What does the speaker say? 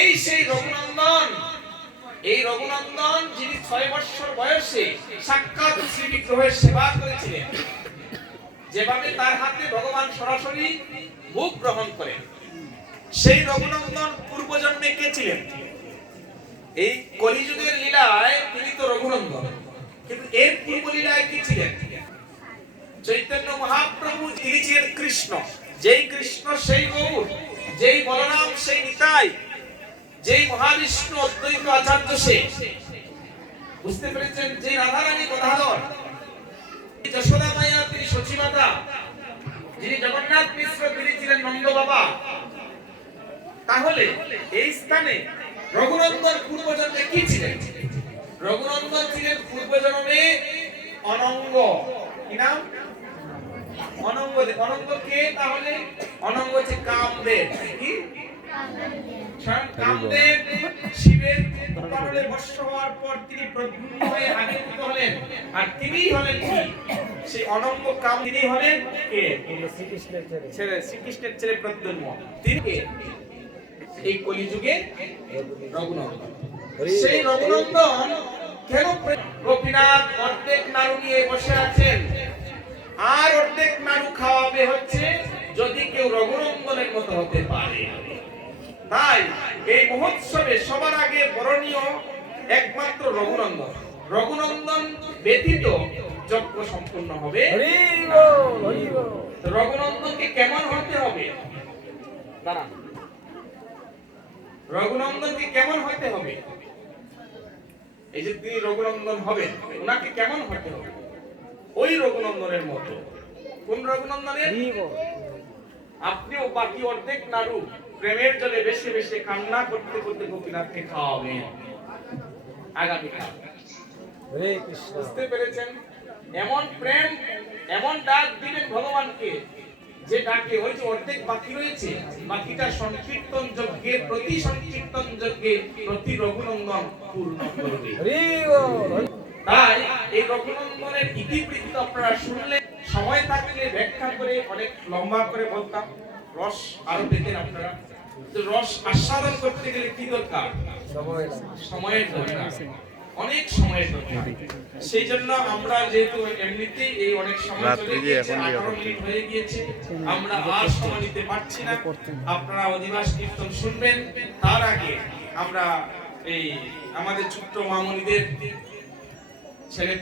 এই সেই রঘুনন্দন, এই রঘুনন্দন যিনি 6 বছর বয়সে সাক্ষাৎ শ্রী বিগ্রহের সেবা করেছিলেন, যেভাবে তার হাতে ভগবান সরাসরি মুখ গ্রহণ করেন, সেই রঘুনন্দন পূর্বজন্মে কে ছিলেন? এই কলিযুগের লীলায় তিনি তো রঘুনন্দন, কিন্তু এর পূর্ব লীলায় কি ছিলেন? চৈতন্য মহাপ্রভু তিনি ছিলেন কৃষ্ণ। যেই কৃষ্ণ সেই গৌর, যেই বলরাম সেই নিতাই, যেই মহাবিষ্ণু অদ্বৈত আচার্য সে। বুঝতে পেরেছেন? যে রাধারানী গদাধর, যশোদা মায়া তিনি সচিমাতা, যিনি জগন্নাথ মিশ্র তিনি ছিলেন নন্দ বাবা। তাহলে এই স্থানে রঘুনন্দন পূর্বজন্মে কি ছিলেন? রঘুনন্দন ছিলেন পূর্বজন্মে অনঙ্গ। কি নাম? অনঙ্গ। অনঙ্গ কে? তাহলে অনঙ্গ হচ্ছে কামদেব। কি? কামদেব শিবের কপালে ভস্ম হওয়ার পর তিনি প্রদ্যুম্ন হয়ে আবির্ভূত হলেন, আর তিনি হলেন কি? সেই অনঙ্গ কাম। তিনি হলেন কে? শ্রীকৃষ্ণের ছেলে প্রদ্যুম্ন। তিনি কে? এই কলিযুগে রঘুনন্দন। সেই রঘুনন্দন কেন? গোপীনাথ অর্ধেক নাড়ু নিয়ে বসে আছেন, আর অর্ধেক নাড়ু খাওয়াবে হচ্ছে যদি কেউ রঘুনন্দনের মতো হতে পারে। তাই এই মহোৎসবে সবার আগে বরণীয় একমাত্র রঘুনন্দন। রঘুনন্দন ব্যতীত যজ্ঞ সম্পূর্ণ হবে। রঘুনন্দনকে কেমন হতে হবে? দাঁড়ান, রঘুনন্দনকে কেমন হতে হবে? এই যে তিনি রঘুনন্দন হবেন, ওনাকে কেমন হতে হবে? ওই রঘুনন্দনের মতো। কোন রঘুনন্দনের? আপনিও বাকি অর্ধেক নাড়ু প্রেমের জলে বেশি বেশি কান্না করতে করতে গোপীনাথকে খাওয়াবেন আগামীকাল। বুঝতে পেরেছেন? এমন প্রেম, এমন ডাক দিবেন ভগবানকে, যে ডাকে ওই যে অর্ধেক বাকি রয়েছে, বাকিটা সংকীর্তন যজ্ঞে, প্রতি সংকীর্তন যজ্ঞে প্রতি রঘুনন্দন পূর্ণ করবে। তাই এই রঘুনন্দনের ইতিবৃত্ত আপনারা শুনলে, সময় থাকলে ব্যাখ্যা করে অনেক লম্বা করে বলতাম, রস আরো পেতেন আপনারা। তো রস আস্বাদন করতে গেলে কি দরকার? সময়ের দরকার, অনেক সময়ের দরকার। সেই জন্য আমরা যেহেতু এমনিতেই এই অনেক সময় চলে গিয়েছে, 18 মিনিট হয়ে গিয়েছে, আমরা আর সময় নিতে পারছি না। আপনারা অধিবাস কীর্তন শুনবেন, তার আগে আমরা এই আমাদের ছোট্ট মামুনিদের ছেলে